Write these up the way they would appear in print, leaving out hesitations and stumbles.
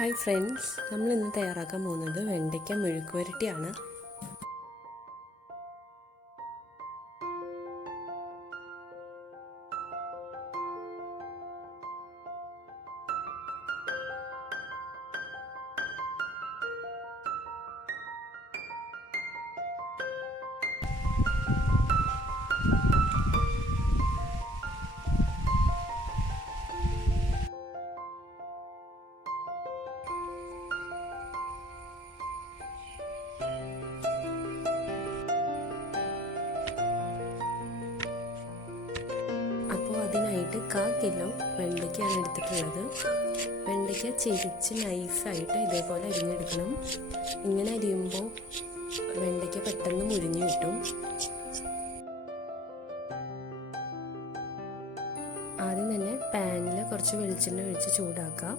Hi friends, നമ്മളിന്ന് തയ്യാറാക്കാൻ പോകുന്നത് വെണ്ടയ്ക്ക മെഴുക്കുവരട്ടിയാണ്. അപ്പോൾ അതിനായിട്ട് 1/4 കിലോ വെണ്ടയ്ക്കയാണ് എടുത്തിട്ടുള്ളത്. വെണ്ടയ്ക്ക ചെരിച്ച് നൈസായിട്ട് ഇതേപോലെ അരിഞ്ഞെടുക്കണം. ഇങ്ങനെ അരിയുമ്പോൾ വെണ്ടയ്ക്ക പെട്ടെന്ന് മുരിഞ്ഞു കിട്ടും. ആദ്യം തന്നെ പാനിൽ കുറച്ച് വെളിച്ചെണ്ണ ഒഴിച്ച് ചൂടാക്കാം.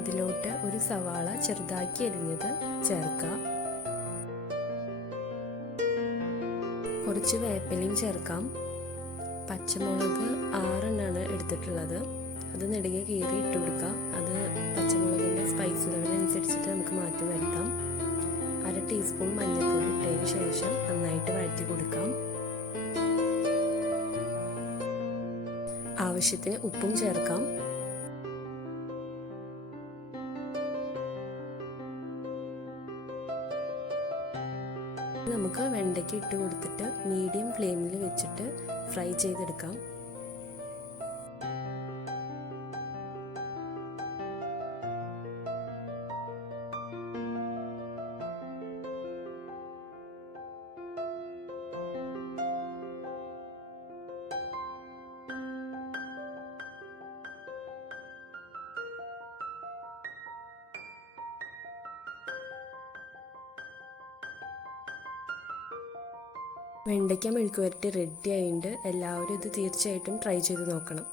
അതിലോട്ട് ഒരു സവാള ചെറുതാക്കി അരിഞ്ഞത് ചേർക്കാം. കുറച്ച് വേപ്പിലയും ചേർക്കാം. പച്ചമുളക് 6 എണ്ണമാണ് എടുത്തിട്ടുള്ളത്. അത് നെടുകെ കീറി ഇട്ട് കൊടുക്കുക. അത് പച്ചമുളകിൻ്റെ സ്പൈസ് ലെവലനുസരിച്ചിട്ട് നമുക്ക് മാറ്റി വരുത്താം. 1/2 ടീസ്പൂൺ മഞ്ഞൾപ്പൊടി ഇട്ടതിന് ശേഷം നന്നായിട്ട് വഴറ്റി കൊടുക്കാം. ആവശ്യത്തിന് ഉപ്പും ചേർക്കാം. നമുക്ക് വെണ്ടയ്ക്ക ഇട്ട് കൊടുത്തിട്ട് മീഡിയം ഫ്ലെയിമിൽ വെച്ചിട്ട് ഫ്രൈ ചെയ്തെടുക്കാം. വെണ്ടയ്ക്ക മെഴുക്കുവരട്ടി റെഡി ആയിട്ടുണ്ട്. എല്ലാവരും ഇത് തീർച്ചയായിട്ടും ട്രൈ ചെയ്ത് നോക്കണം.